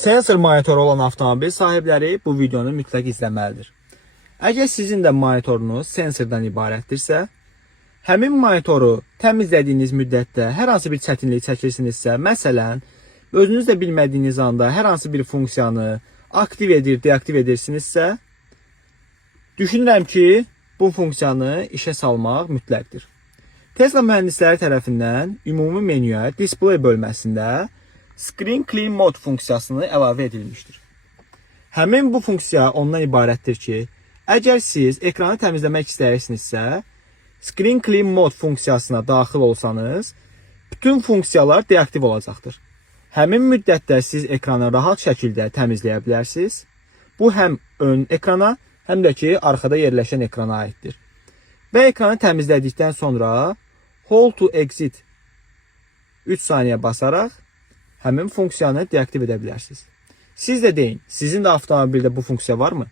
Sensor monitoru olan avtomobil sahibləri bu videonu mütləq izləməlidir. Əgər sizin də monitorunuz sensordan ibarətdirsə, həmin monitoru təmizlədiyiniz müddətdə hər hansı bir çətinlik çəkirsinizsə, məsələn, özünüz də bilmədiyiniz anda hər hansı bir funksiyanı aktiv edir, deaktiv edirsinizsə, düşünürəm ki, bu funksiyanı işə salmaq mütləqdir. Tesla mühəndisləri tərəfindən ümumi menyuya display bölməsində Screen Clean Mode funksiyasını əlavə edilmişdir. Həmin bu funksiya ondan ibarətdir ki, əgər siz ekranı təmizləmək istəyirsinizsə, Screen Clean Mode funksiyasına daxil olsanız, bütün funksiyalar deaktiv olacaqdır. Həmin müddətdə siz ekranı rahat şəkildə təmizləyə bilərsiniz. Bu həm ön ekrana, həm də ki, arxada yerləşən ekrana aiddir. Və ekranı təmizlədikdən sonra Hold to Exit 3 saniyə basaraq həmin funksiyanı deaktiv edə bilərsiniz. Siz də deyin, sizin də avtomobildə bu funksiya varmı?